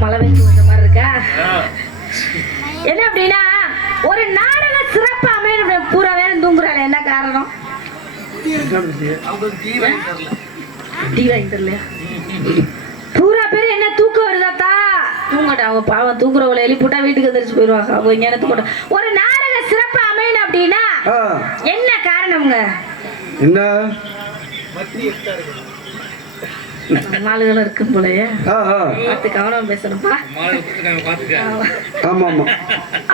மழை வெச்சு வந்த மாதிரி இருக்கா? என்ன அப்படின்னா ஒரு நாடக சிறப்பு அமைய பூரா வேணும் தூங்குறாள். என்ன காரணம்? பூரா பேர் என்ன தூக்கம் வருதாத்தா? தூங்கட்ட அவங்க பாவம் தூங்குறவங்களை எழுப்பிட்டா வீட்டுக்கு எந்திரிச்சு போயிடுவாங்க. அவங்க என்ன தூக்கட்டும். ஒரு நாடக சிறப்பு அமையணும் அப்படின்னா என்ன காரணம்ங்க? என்ன மாளுகளும் இருக்கும் போலயே பார்த்து கவனம் பேசணும்பா.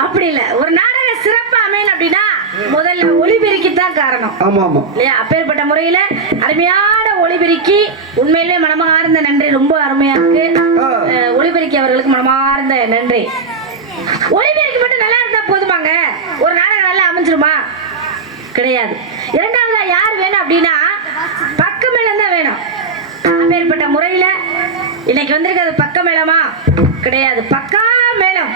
அப்படி இல்ல, ஒரு நாடக சிறப்பு அமையணும் அப்படின்னா முதல்ல ஒளிபெருக்கித்தான் காரணம் இல்லையா? அப்பேற்பட்ட முறையில அருமையான ஒளிபெருக்கி உண்மையிலே மனமார்ந்த நன்றி. ரொம்ப அருமையா இருக்கு ஒளிபெருக்கி அவர்களுக்கு மனமார்ந்த நன்றி. ஒளிபெருக்கி மட்டும் நல்லா இருந்தா போதுமாங்க? ஒரு நாடகம் நல்லா அமைஞ்சிருமா? கிடையாது. இரண்டாவதா யார் வேணும் அப்படின்னா பக்க மேளம் தான் வேணும். அப்பேற்பட்ட முறையில இன்னைக்கு வந்திருக்கிறது பக்க மேளமா? கிடையாது. பக்கா மேளம்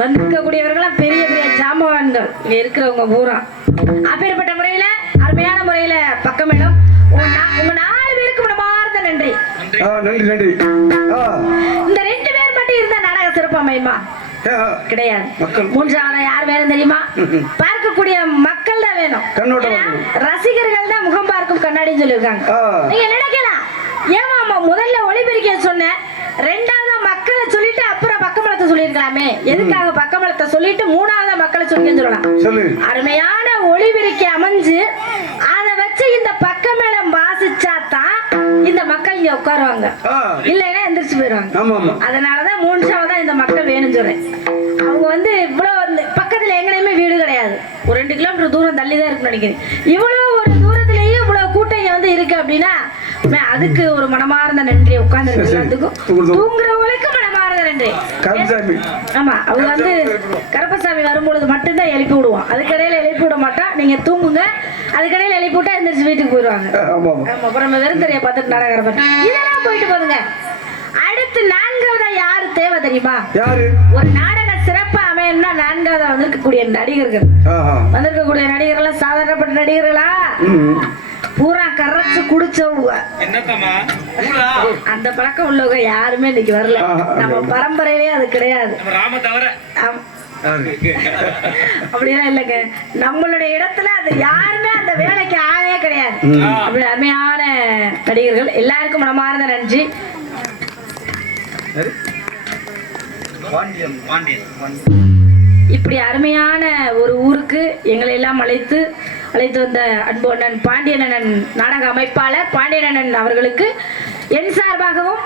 வந்திருக்கக்கூடியவர்களாம் பெரிய பெரிய ஜாம்பவான்கள் இங்க இருக்கிறவங்க பூரா. அப்பேற்பட்ட முறையில அருமையான முறையில பக்க மேளம். உங்க 4 பேருக்கு மனமார்ந்த நன்றி. நன்றி. இந்த 2 பேர் மட்டும் இருந்தா நாடக சிறப்பு அமையுமா? கிடையாது. மூன்றாவது யார் வேணும் தெரியுமா? பார்க்கக்கூடிய மக்கள் தான் வேணும். ரசிகர்கள் தான் முகம் பார்க்கும் கண்ணாடின்னு சொல்லியிருக்காங்க. நீங்க நினைக்கலாம், ஏமா முதல்ல ஒளிபெருக்கிய சொன்ன, ரெண்டாவது மக்களை சொல்லிட்டு அப்புறம் பக்கமலத்தை சொல்லியிருக்கலாமே, எதுக்காக பக்கமலத்தை சொல்லிட்டு மூணாவது மக்களை சொல்லலாம்? அருமையான ஒளிபெருக்கி அமைஞ்சு அதை வச்சு இந்த பக்கமேளம் வாசிச்சாதான் இந்த மக்கள் இங்க உட்காருவாங்க, இல்லைன்னா எந்திரிச்சு போயிருவாங்க. அதனாலதான் மூன்றாவதா இந்த மக்கள் வேணும் சொல்றேன். அவங்க வந்து இவ்வளவு பக்கத்துல எங்கனையுமே வீடு கிடையாது, ஒரு 2 கிலோமீட்டர் தூரம் தள்ளிதான் இருக்குன்னு நினைக்கிறேன். இவ்வளவு ஒரு தூரத்திலேயே இவ்வளவு கூட்டம் இங்க வந்து இருக்கு அப்படின்னா அதுக்கு ஒரு மனமார்ந்த நன்றி. உட்கார்ந்து எல்லாத்துக்கும் தூங்குறவங்களுக்கு மனமார்ந்த நன்றி. ஆமா, அவங்க வந்து கருப்பசாமி வரும்பொழுது மட்டும்தான் எழுப்பி விடுவோம், அதுக்கடையில எழுப்பி விட மாட்டோம். நீங்க தூங்குங்க, அதுக்கடையில எழுப்பி விட்டா எந்திரிச்சு வீட்டுக்கு போயிடுவாங்க. அப்புறம் வெறும் தெரிய பார்த்துட்டு நாடகம் இதெல்லாம் போயிட்டு போதுங்க. அடுத்து 4வதா யாரு தேவை தெரியுமா? ஒரு நாடக சிறப்பு அமையணும்னா 4வதா வந்திருக்கக்கூடிய நடிகர்கள். வந்திருக்கக்கூடிய நடிகர்கள் சாதாரணப்பட்ட நடிகர்களா? பூரா கரைச்சு குடிச்சவங்க, அந்த பழக்கம் உள்ளவங்க யாருமே இன்னைக்கு வரல. நம்ம பரம்பரையிலே அது கிடையாது. அப்படிலாம் இல்லைங்க, நம்மளுடைய இடத்துல அது யாருமே அந்த வேலைக்கு ஆளே கிடையாது. அப்படி அருமையான நடிகர்கள் எல்லாருக்கும் மனமார்ந்த நன்றி. இப்படி அருமையான ஒரு ஊருக்கு எங்களை எல்லாம் அழைத்து வந்த அன்பு அண்ணன் பாண்டியன் அண்ணன், நாடக அமைப்பாளர் பாண்டியன் அண்ணன் அவர்களுக்கு என் சார்பாகவும்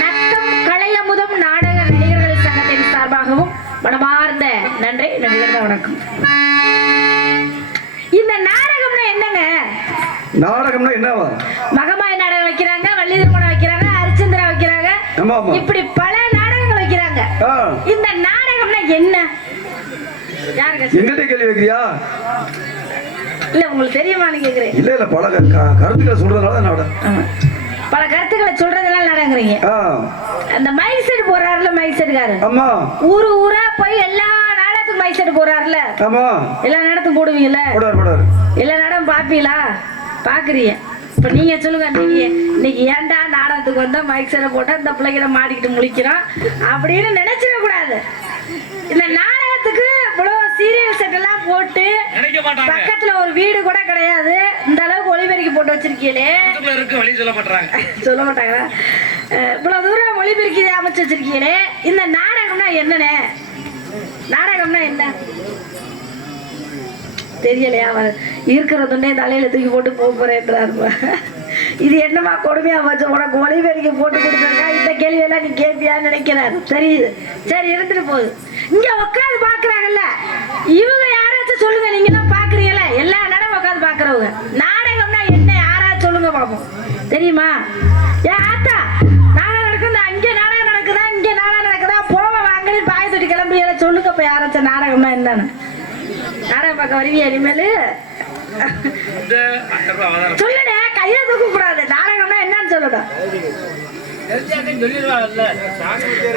நத்தம் கலையமுதம் நாடக நடிகர்கள் சங்கத்தின் சார்பாகவும் மனமார்ந்த நன்றி. வணக்கம். இந்த நாடகம்னா என்னங்க? நாடகம்னா என்னவா? மகமாய நாடகம் வைக்கிறாங்க, வள்ளி திருமணம் வைக்கிறாங்க, ஹரிச்சந்திரா வைக்கிறாங்க, இப்படி பல நாடகங்கள் வைக்கிறாங்க. இந்த நாடகம்னா என்ன? எங்கிட்ட கேள்வி வைக்கிறியா? இல்ல உங்களுக்கு தெரியுமான்னு கேக்குறேன். இல்ல பல கருத்துக்களை சொல்றதுனால நாடகம், பல கருத்துக்களை சொல்றதெல்லாம் நாடகங்கிறீங்க. அந்த மைக் செட் போறாருல, மைக் செட்காரு ஊரா போய் எல்லா நாடகத்துக்கும் மைக் செட் போறாருல, எல்லா நாடகத்துக்கும் போடுவீங்கல்ல, எல்லா நாடகம் பாப்பீங்களா? பாக்குறீங்க. இப்ப நீங்க சொல்லுங்க, இன்னைக்கு ஏன்டா நாடகத்துக்கு வந்தா மைக் செட் போட்டா இந்த பிள்ளைகளை மாடிக்கிட்டு முழிக்கிறோம் அப்படின்னு நினைச்சிட கூடாது. இந்த நாடகத்துக்கு இவ்வளவு சீரியல் செட் எல்லாம் போட்டு பக்கத்துல ஒரு வீடு கூட கிடையாது, இந்த அளவுக்கு ஒளிபெருக்கி போட்டு வச்சிருக்கீங்களே, சொல்ல மாட்டாங்களா? இவ்வளவு தூரம் ஒளிபெருக்கி அமைச்சு வச்சிருக்கீங்களே, இந்த நாடகம்னா என்னன்னு? நாடகம்னா என்ன தெரியலையா? அவர் இருக்கிற துண்டே தலையில தூக்கி போட்டு போறேன்றாரு. இது என்னமா கொடுமையா போச்சு, உனக்கு ஒளிபெருக்கி போட்டு கொடுத்துருக்கா, இந்த கேள்வி எல்லாம் நீ கேட்பியான்னு நினைக்கிறாரு. தெரியுது, சரி இருந்துட்டு போகுது. இங்க உட்காந்து பாக்குறாங்கல்ல, இவங்க யாராச்சும் சொல்லுங்க, நீங்க தான் பாக்குறீங்கல்ல, எல்லா நேரம் உட்காந்து பாக்குறவங்க. நாடகம்னா என்ன யாராச்சும் சொல்லுங்க பாப்போம். தெரியுமா? ஏன் ஆத்தா நாடகம் நடக்குதா, இங்க நாடகம் நடக்குதா, இங்க நாடகம் நடக்குதா, போவ வாங்கன்னு பாய தொட்டி கிளம்பியல சொல்லுங்க. இப்ப யாராச்சும் நாடகம்னா என்னன்னு நாடகம் பார்க்க வருவியா இனிமேலு? சொல்லுடே, கையை தூக்க கூடாது. நாடகம்னா என்னன்னு சொல்லணும்.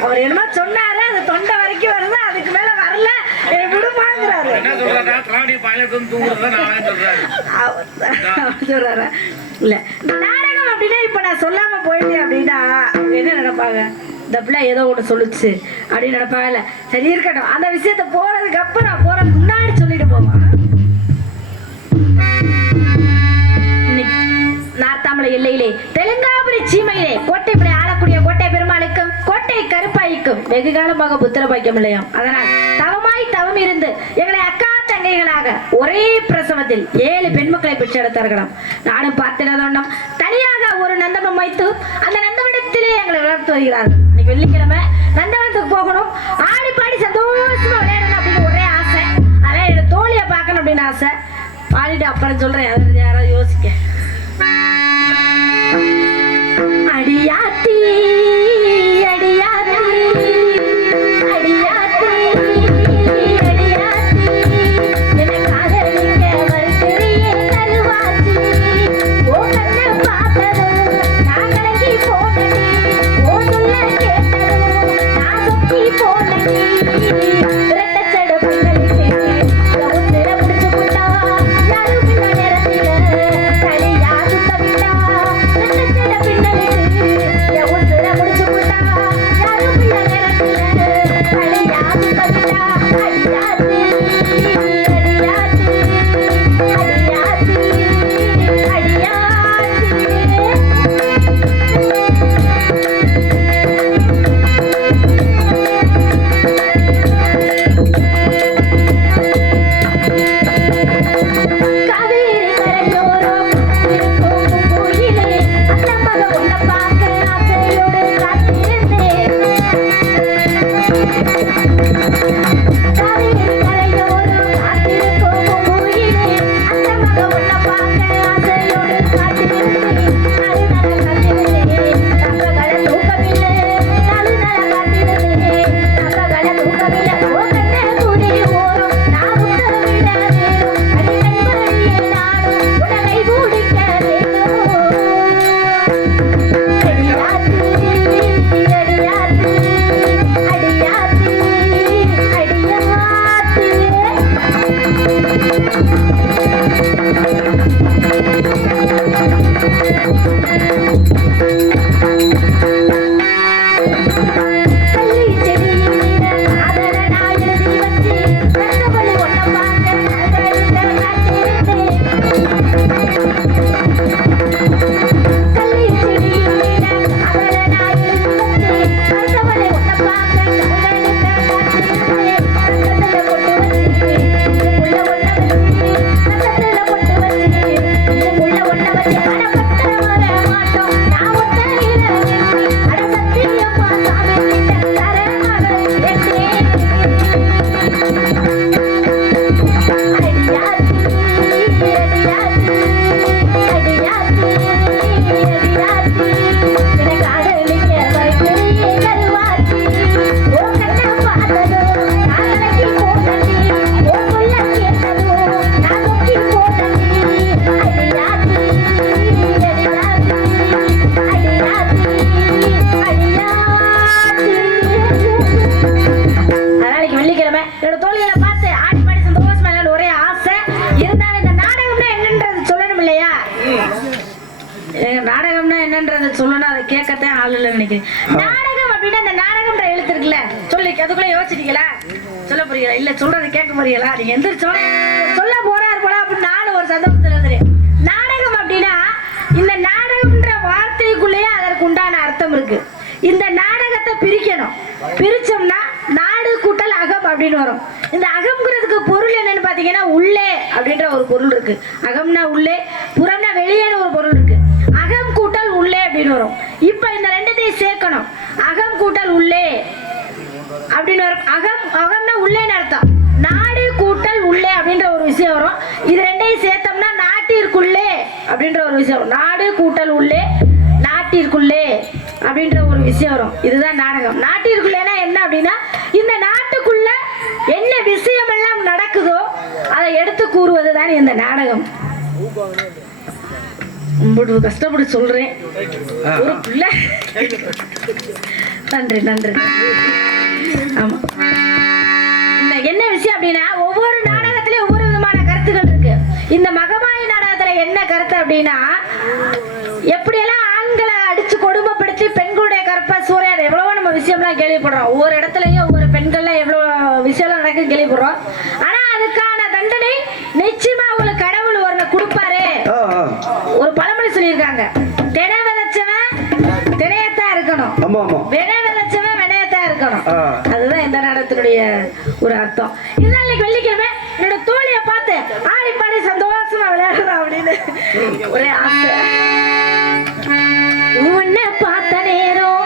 அவர் என்னமா சொன்னாரு, அது தொண்டை வரைக்கும் வருது, அதுக்கு மேல வரல விடுமாங்கிறாரு. சொல்றாரு இல்ல நாடகம் அப்படின்னா, இப்ப நான் சொல்லாம போயிட்டேன் அப்படின்னா என்ன நினைப்பாங்க, இந்த பிள்ளை ஏதோ ஒண்ணு சொல்லுச்சு அப்படின்னு நினைப்பாங்கல்ல. சரி இருக்கட்டும், அந்த விஷயத்த போறதுக்கு அப்புறம் போறதுக்கு முன்னாடி சொல்லிட்டு போமா. நார்த்தாமலை எல்லையிலே தெலுங்காபுரி சீமையிலே கோட்டைப்படை ஆளக்கூடிய கோட்டை பெருமாளுக்கும் கோட்டை கருப்பாய்க்கும் வெகு காலமாக புத்திர பாக்கியம் இல்லையாம். அதனால் தவமாய் தவம் இருந்து எங்களை அக்கா தங்கைகளாக ஒரே பிரசவத்தில் 7 பெண் மக்களை பெற்றெடுத்தார்களாம். நானும் பார்த்திருந்தோம். தனியாக ஒரு நந்தவனம் வைத்து அந்த நந்தவனத்திலே எங்களை வளர்த்து வருகிறார்கள். இன்னைக்கு வெள்ளிக்கிழமை நந்தவனத்துக்கு போகணும், ஆடி பாடி சந்தோஷமா விளையாடணும் அப்படின்னு ஒரே ஆசை. அதான் என்னோட தோழியை பார்க்கணும் அப்படின்னு ஆசை. பாடிட்டு அப்புறம் சொல்றேன், அதை யாராவது யோசிக்க. அடியாத்தி அடியாத்தி அடியாத்தி அடியாத்தி என்னை காதலிக்க வருகிறியே கருவாச்சி. ஓ கண்ணை பார்த்ததும் நான் கலங்கி போனடி, ஓ சொல்ல கேட்டதும் நான் சொக்கி போனடி. இரட்டச்சட பங்களித்தே உத்திர முடிச்சு போட்டா யாரும் இந்த நேரத்தில தனியா சுத்த விட்டா. இரட்டச்சட பின்னலே உத்திர முடிச்சு போட்டா யாரும் இந்த நேரத்தில தனியா சுத்த விட்டா. அடியாத்தி அடியாத்தி அடியாத்தி காவேரி கரையோரம் இருக்கும் கோயிலே அந்த மக உன்னை பார்க்க ஆசையோடு காத்திருந்தேன். காவேரி கரையோரம் காத்திருக்கும் கோயிலே அந்த மக உன்னை பார்க்க ஆசையோடு காத்திருந்தேன். நடுநல காத்திருந்தேன், நம்பகளை தூக்கமில்லை. நடுநல காத்திருந்தேன், நம்பகளை தூக்கமில்லை. ஓ கண்ணே கூடி ஓரும் நான் உத்தரவிட வேணும். அடிக்கண்படியே நானும் உடலை கூடிக்க வேணும். அடியாத்தி அடியாத்தி அடியாத்தி கள்ளி செடியில காதலனாய் எழுதி வச்சு கண்டபடி ஒன்ன பார்க்க காத்திருந்தேன். கள்ளி செடியில காதலனாய் எழுதி வச்சு கண்டபடி ஒன்ன பார்க்க காத்திருந்தேன். கண்டத்துல பொட்டு வச்சு உள்ள ஒன்ன வச்சு, கண்டத்துல பொட்டு வச்சு உள்ள ஒன்ன வச்சு அடப்பட்ட வர மாட்டோம் நான் ஒத்தையில நின்று அட சத்தியமா சாமி கிட்ட தரமாக கேட்டேன். அடியாத்தி அடியாத்தி அடியாத்தி அடியாத்தி என்னை காதலிக்க வைக்கிறியே கருவாச்சி. ஓ கண்ணை பார்த்ததும் நான் கலங்கி போனடி, ஓ சொல்ல கேட்டதும் நான் சொக்கி போனடி. அடியாத்தி அடியாத்தி அடியாத்தி அடியாத்தி. நாளைக்கு வெள்ளிக்கிழமை என்னோட தோழிகளை பார்த்து ஆடி பாடி சந்தோஷமா விளையாட ஒரே ஆசை. இருந்தாலும் இந்த நாடகம்னா என்னன்றது சொல்லணும் இல்லையா? நாடகம்னா என்னன்றது சொல்லணும், அதை கேட்கத்தான் ஆள் இல்லைன்னு நினைக்கிறேன். நாடகம் அப்படின்னா இந்த நாடகம்ன்ற எழுத்து இருக்குல்ல, சொல்லி அதுக்குள்ள யோசிச்சிட்டீங்களா? சொல்ல போறீங்களா? இல்ல சொல்றது கேட்க போறீங்களா? நீங்க எந்திரிச்சோட சொல்ல போறாரு போல அப்படின்னு நானும் ஒரு சந்தோஷத்துல இருந்தேன். நாடகம் அப்படின்னா இந்த நாடகம்ன்ற வார்த்தைக்குள்ளேயே அதற்கு உண்டான அர்த்தம் இருக்கு. இந்த நாடகத்தை பிரிக்கணும். பிரிச்சோம்னா நாடு கூட்டல் அகம் அப்படின்னு வரும். இந்த அகம்ங்கிறதுக்கு பொருள் என்னன்னு பாத்தீங்கன்னா உள்ளே அப்படின்ற ஒரு பொருள் இருக்கு. அகம்னா உள்ளே, புறம்னா வெளியேன்னு ஒரு பொருள் இருக்கு. அகம் கூட்டல் உள்ளே அப்படின்னு வரும். இப்ப இந்த ரெண்டுத்தையும் சேர்க்கணும். அகம் கூட்டல் உள்ளே அப்படின்னு வரும். அகம்னா உள்ளேன்னு அர்த்தம். நாடு கூட்டல் உள்ளே அப்படின்ற ஒரு விஷயம் வரும். இது ரெண்டையும் சேர்த்தோம்னா நாட்டிற்குள்ளே அப்படின்ற ஒரு விஷயம் வரும். நாடு கூட்டல் உள்ளே நாட்டிற்குள்ளே அப்படின்ற ஒரு விஷயம் வரும். இதுதான் நாடகம். நாட்டிற்குள்ளேனா என்ன அப்படின்னா இந்த நாட்டுக்குள்ள என்ன விஷயம் எல்லாம் நடக்குதோ அதை எடுத்து கூறுவதுதான் இந்த நாடகம். கஷ்டப்பட்டு சொல்றேன் ஒரு பிள்ளை. நன்றி நன்றி. ஆமா, இந்த என்ன விஷயம் அப்படின்னா ஒவ்வொரு நாடகத்திலயும் ஒவ்வொரு விதமான கருத்துக்கள் இருக்கு. இந்த மகமாயி நாடகத்துல என்ன கருத்து அப்படின்னா எப்படியெல்லாம் ஆண்களை அடிச்சு கொடுமைப்படுத்தி பெண்களுடைய கற்பை சூறையாடு எவ்வளவோ நம்ம விஷயம்லாம் கேள்விப்படுறோம். ஒவ்வொரு இடத்துலயும் ஒவ்வொரு பெண்கள்லாம் எவ்வளவு விஷயம்லாம் நடக்குன்னு கேள்விப்படுறோம். ஆனா அதுக்கான தண்டனை நிச்சயமா உங்களுக்கு கடவுள் ஒரு கொடுப்பாரு. ஒரு பழமொழி சொல்லியிருக்காங்க, தினை விதைச்சவன் தினையத்தான் இருக்கணும், வினை விதைச்சவன் வினையத்தான் இருக்கணும். அதுதான் இந்த நாடகத்தினுடைய ஒரு அர்த்தம். இதுதான் இன்னைக்கு வெள்ளிக்கிழமை என்னோட தோழியை பார்த்து ஆடி பாடி சந்தோஷமா விளையாடுறோம் அப்படின்னு ஒரே ஆசை. உன்னை பார்த்த நேரம்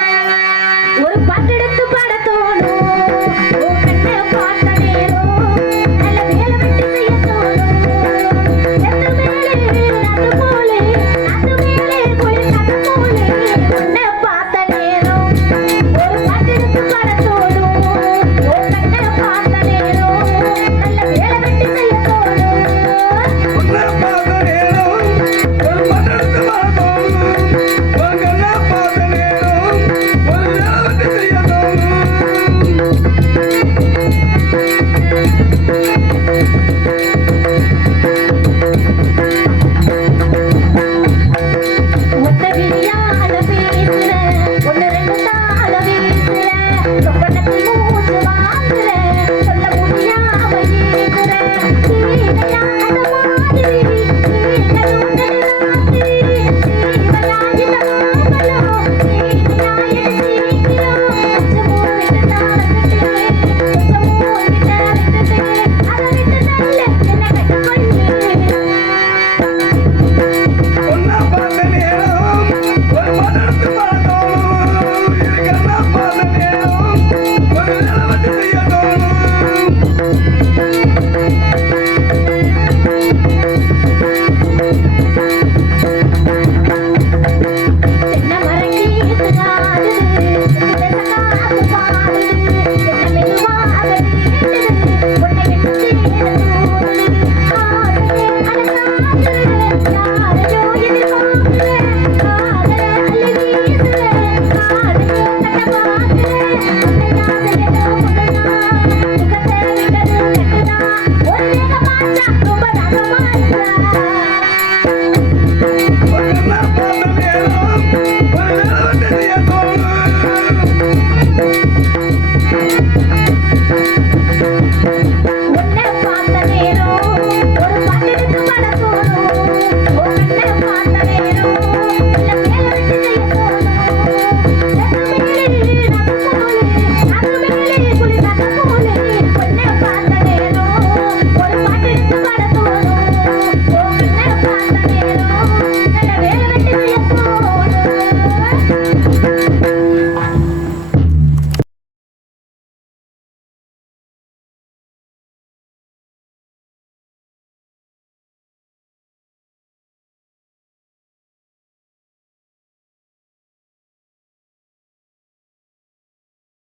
ஒரு பாட்டெடுத்து பாட தோணும். உன்னை பார்த்த நேரம் நல்ல வேலை வெட்டி செய்ய தோணும். எந்த மேலே அது போலே அது மேலே போய் அது போலே. உன்னை பார்த்த நேரம் ஒரு பாட்டெடுத்து பாட தோணும். உன்னை பார்த்த நேரம் நல்ல வேலை வெட்டி செய்ய தோணும். உன்னை பார்த்த நேரம் ஒரு பாட்டெடுத்து பாட தோணும்.